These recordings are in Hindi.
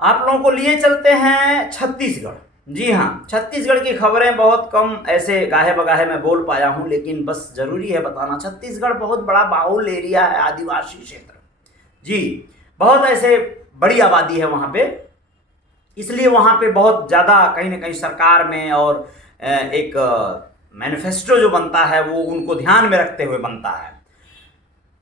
आप लोगों को लिए चलते हैं छत्तीसगढ़। जी हाँ, छत्तीसगढ़ की खबरें बहुत कम ऐसे गाहे बगाहे में बोल पाया हूँ, लेकिन बस ज़रूरी है बताना। छत्तीसगढ़ बहुत बड़ा बाहुल एरिया है, आदिवासी क्षेत्र। जी, बहुत ऐसे बड़ी आबादी है वहाँ पे, इसलिए वहाँ पे बहुत ज़्यादा कहीं ना कहीं सरकार में और एक मैनिफेस्टो जो बनता है वो उनको ध्यान में रखते हुए बनता है।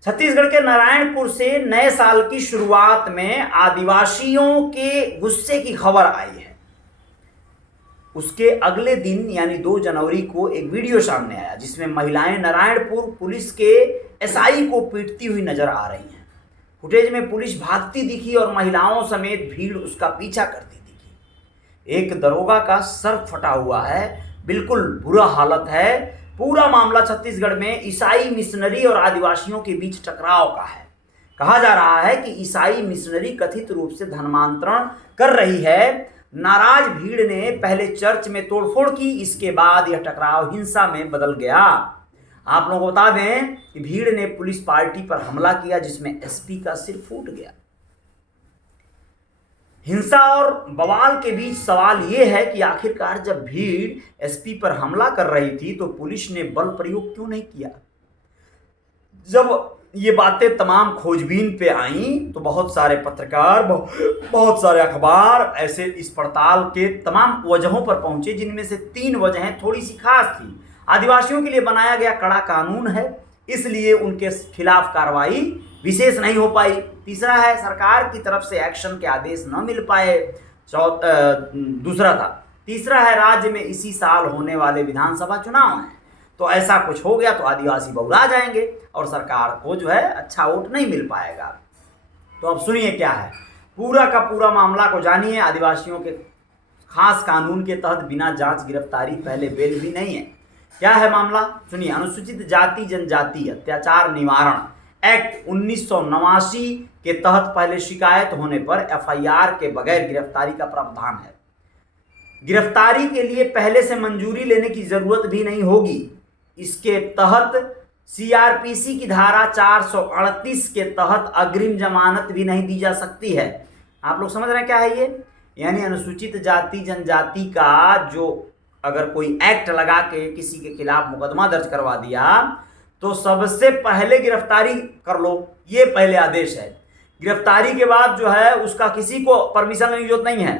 छत्तीसगढ़ के नारायणपुर से नए साल की शुरुआत में आदिवासियों के गुस्से की खबर आई है। उसके अगले दिन यानी 2 जनवरी को एक वीडियो सामने आया जिसमें महिलाएं नारायणपुर पुलिस के एसआई को पीटती हुई नजर आ रही हैं। फुटेज में पुलिस भागती दिखी और महिलाओं समेत भीड़ उसका पीछा करती दिखी। एक दरोगा का सर फटा हुआ है, बिल्कुल बुरा हालत है। पूरा मामला छत्तीसगढ़ में ईसाई मिशनरी और आदिवासियों के बीच टकराव का है। कहा जा रहा है कि ईसाई मिशनरी कथित रूप से धर्मांतरण कर रही है। नाराज भीड़ ने पहले चर्च में तोड़फोड़ की, इसके बाद यह टकराव हिंसा में बदल गया। आप लोगों को बता दें कि भीड़ ने पुलिस पार्टी पर हमला किया जिसमें एसपी का सिर फूट गया। हिंसा और बवाल के बीच सवाल यह है कि आखिरकार जब भीड़ एसपी पर हमला कर रही थी तो पुलिस ने बल प्रयोग क्यों नहीं किया। जब ये बातें तमाम खोजबीन पे आईं तो बहुत सारे पत्रकार, बहुत सारे अखबार ऐसे इस पड़ताल के तमाम वजहों पर पहुंचे, जिनमें से 3 वजहें थोड़ी सी खास थी। आदिवासियों के लिए बनाया गया कड़ा कानून है, इसलिए उनके खिलाफ कार्रवाई विशेष नहीं हो पाई। तीसरा है सरकार की तरफ से एक्शन के आदेश न मिल पाए। तीसरा है राज्य में इसी साल होने वाले विधानसभा चुनाव हैं, तो ऐसा कुछ हो गया तो आदिवासी बहुरा जाएंगे और सरकार को जो है अच्छा वोट नहीं मिल पाएगा। तो अब सुनिए क्या है पूरा का पूरा मामला को जानिए। आदिवासियों के खास कानून के तहत बिना जांच गिरफ्तारी पहले बेल भी नहीं है। क्या है मामला सुनिए। अनुसूचित जाति जनजाति अत्याचार निवारण एक्ट 1989 के तहत पहले शिकायत होने पर एफआईआर के बगैर गिरफ्तारी का प्रावधान है। गिरफ्तारी के लिए पहले से मंजूरी लेने की जरूरत भी नहीं होगी। इसके तहत सीआरपीसी की धारा 438 के तहत अग्रिम जमानत भी नहीं दी जा सकती है। आप लोग समझ रहे हैं क्या है ये? यानी अनुसूचित जाति जनजाति का जो अगर कोई एक्ट लगा के किसी के खिलाफ मुकदमा दर्ज करवा दिया तो सबसे पहले गिरफ्तारी कर लो, ये पहले आदेश है। गिरफ्तारी के बाद जो है उसका किसी को परमिशन लेने की जरूरत नहीं है,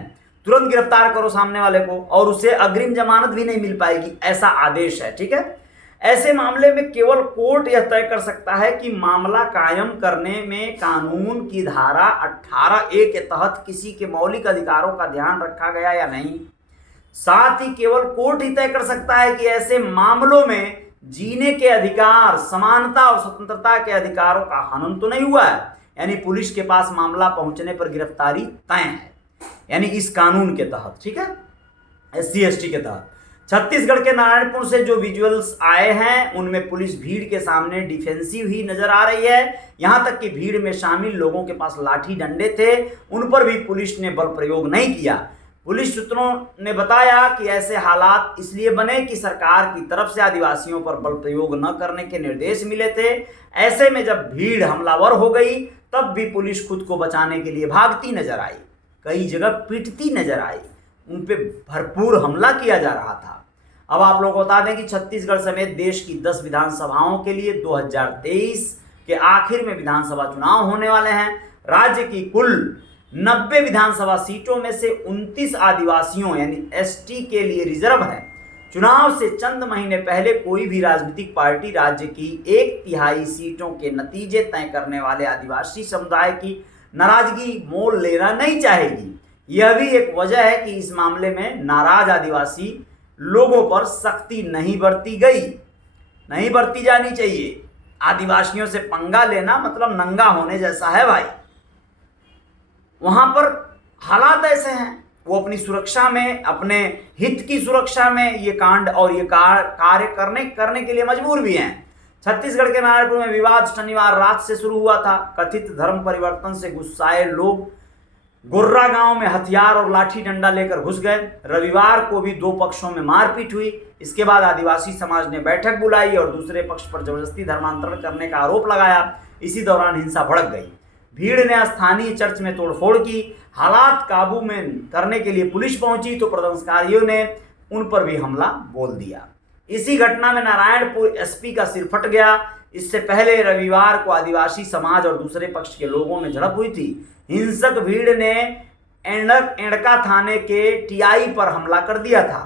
तुरंत गिरफ्तार करो सामने वाले को और उसे अग्रिम जमानत भी नहीं मिल पाएगी, ऐसा आदेश है। ठीक है, ऐसे मामले में केवल कोर्ट यह तय कर सकता है कि मामला कायम करने में कानून की धारा 18A के तहत किसी के मौलिक अधिकारों का ध्यान रखा गया या नहीं। साथ ही केवल कोर्ट ही तय कर सकता है कि ऐसे मामलों में जीने के अधिकार, समानता और स्वतंत्रता के अधिकारों का हनन तो नहीं हुआ है। यानी पुलिस के पास मामला पहुंचने पर गिरफ्तारी तय है, यानी इस कानून के तहत। ठीक है, SC/ST के तहत। छत्तीसगढ़ के नारायणपुर से जो विजुअल्स आए हैं उनमें पुलिस भीड़ के सामने डिफेंसिव ही नजर आ रही है। यहां तक कि भीड़ में शामिल लोगों के पास लाठी डंडे थे, उन पर भी पुलिस ने बल प्रयोग नहीं किया। पुलिस सूत्रों ने बताया कि ऐसे हालात इसलिए बने कि सरकार की तरफ से आदिवासियों पर बल प्रयोग न करने के निर्देश मिले थे। ऐसे में जब भीड़ हमलावर हो गई तब भी पुलिस खुद को बचाने के लिए भागती नजर आई, कई जगह पीटती नजर आई, उन पे भरपूर हमला किया जा रहा था। अब आप लोगों को बता दें कि छत्तीसगढ़ समेत देश की 10 विधानसभाओं के लिए 2023 के आखिर में विधानसभा चुनाव होने वाले हैं। राज्य की कुल 90 विधानसभा सीटों में से 29 आदिवासियों यानी ST के लिए रिजर्व है। चुनाव से चंद महीने पहले कोई भी राजनीतिक पार्टी राज्य की 1/3 सीटों के नतीजे तय करने वाले आदिवासी समुदाय की नाराजगी मोल लेना नहीं चाहेगी। यह भी एक वजह है कि इस मामले में नाराज आदिवासी लोगों पर सख्ती नहीं बरती गई, नहीं बरती जानी चाहिए। आदिवासियों से पंगा लेना मतलब नंगा होने जैसा है भाई। वहां पर हालात ऐसे हैं, वो अपनी सुरक्षा में, अपने हित की सुरक्षा में ये कांड और ये कार्य करने के लिए मजबूर भी हैं। छत्तीसगढ़ के नारायणपुर में विवाद शनिवार रात से शुरू हुआ था। कथित धर्म परिवर्तन से गुस्साए लोग गोर्रा गांव में हथियार और लाठी डंडा लेकर घुस गए। रविवार को भी 2 पक्षों में मारपीट हुई। इसके बाद आदिवासी समाज ने बैठक बुलाई और दूसरे पक्ष पर जबरदस्ती धर्मांतरण करने का आरोप लगाया। इसी दौरान हिंसा भड़क गई। भीड़ ने स्थानीय चर्च में तोड़फोड़ की, हालात काबू में करने के लिए पुलिस पहुंची तो प्रदर्शनकारियों ने उन पर भी हमला बोल दिया। इसी घटना में नारायणपुर एसपी का सिर फट गया। इससे पहले रविवार को आदिवासी समाज और दूसरे पक्ष के लोगों में झड़प हुई थी। हिंसक भीड़ ने एंडका थाने के टीआई पर हमला कर दिया था।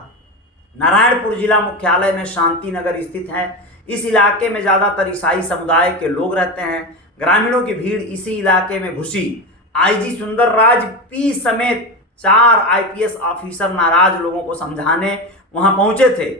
नारायणपुर जिला मुख्यालय में शांति नगर स्थित है। इस इलाके में ज्यादातर ईसाई समुदाय के लोग रहते हैं। ग्रामीणों की भीड़ इसी इलाके में घुसी। आईजी सुंदरराज पी समेत 4 आईपीएस ऑफिसर नाराज लोगों को समझाने वहां पहुंचे थे।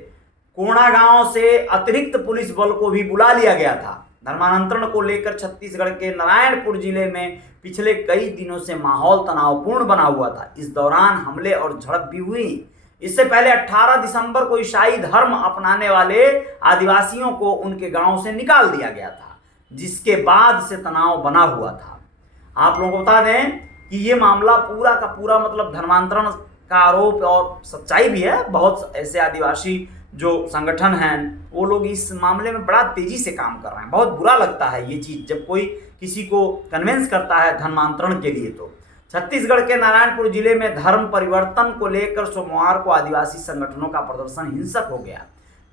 कोणा गांव से अतिरिक्त पुलिस बल को भी बुला लिया गया था। धर्मांतरण को लेकर छत्तीसगढ़ के नारायणपुर जिले में पिछले कई दिनों से माहौल तनावपूर्ण बना हुआ था। इस दौरान हमले और झड़प भी हुई। इससे पहले 18 दिसंबर को ईसाई धर्म अपनाने वाले आदिवासियों को उनके गांव से निकाल दिया गया था, जिसके बाद से तनाव बना हुआ था। आप लोगों को बता दें कि ये मामला पूरा का पूरा मतलब धर्मांतरण का आरोप और सच्चाई भी है। बहुत ऐसे आदिवासी जो संगठन हैं वो लोग इस मामले में बड़ा तेजी से काम कर रहे हैं। बहुत बुरा लगता है ये चीज़ जब कोई किसी को कन्विंस करता है धर्मांतरण के लिए। तो छत्तीसगढ़ के नारायणपुर जिले में धर्म परिवर्तन को लेकर सोमवार को आदिवासी संगठनों का प्रदर्शन हिंसक हो गया।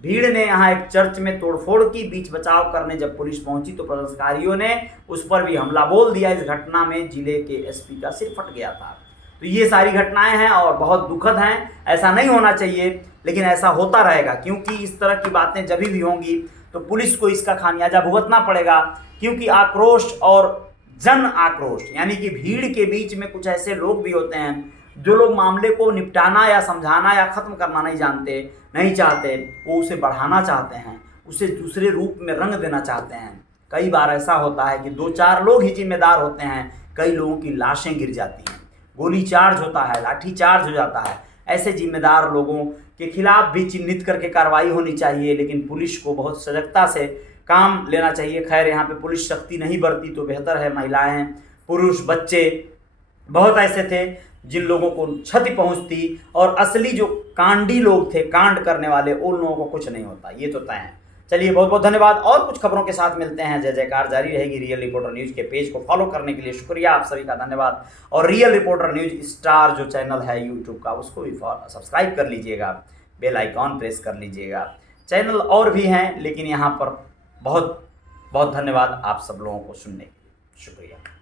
भीड़ ने यहां एक चर्च में तोड़फोड़ की। बीच बचाव करने जब पुलिस पहुंची तो प्रदर्शनकारियों ने उस पर भी हमला बोल दिया। इस घटना में जिले के एसपी का सिर फट गया था। तो ये सारी घटनाएं हैं और बहुत दुखद हैं। ऐसा नहीं होना चाहिए, लेकिन ऐसा होता रहेगा, क्योंकि इस तरह की बातें जब भी होंगी तो पुलिस को इसका खामियाजा भुगतना पड़ेगा। क्योंकि आक्रोश और जन आक्रोश यानी कि भीड़ के बीच में कुछ ऐसे लोग भी होते हैं जो लोग मामले को निपटाना या समझाना या ख़त्म करना नहीं चाहते, वो उसे बढ़ाना चाहते हैं, उसे दूसरे रूप में रंग देना चाहते हैं। कई बार ऐसा होता है कि 2-4 लोग ही जिम्मेदार होते हैं, कई लोगों की लाशें गिर जाती हैं, गोली चार्ज होता है, लाठी चार्ज हो जाता है। ऐसे जिम्मेदार लोगों के खिलाफ भी चिन्हित करके कार्रवाई होनी चाहिए, लेकिन पुलिस को बहुत सजगता से काम लेना चाहिए। खैर यहाँ पे पुलिस शक्ति नहीं बरती तो बेहतर है। महिलाएं, पुरुष, बच्चे बहुत ऐसे थे जिन लोगों को क्षति पहुंचती, और असली जो कांडी लोग थे, कांड करने वाले, उन लोगों को कुछ नहीं होता। ये तो तय है। चलिए, बहुत बहुत धन्यवाद। और कुछ खबरों के साथ मिलते हैं। जय जयकार जारी रहेगी। रियल रिपोर्टर न्यूज़ के पेज को फॉलो करने के लिए शुक्रिया, आप सभी का धन्यवाद। और रियल रिपोर्टर न्यूज़ स्टार जो चैनल है यूट्यूब का, उसको भी सब्सक्राइब कर लीजिएगा, बेल आइकॉन प्रेस कर लीजिएगा। चैनल और भी हैं, लेकिन यहाँ पर बहुत बहुत धन्यवाद आप सब लोगों को सुनने के लिए। शुक्रिया।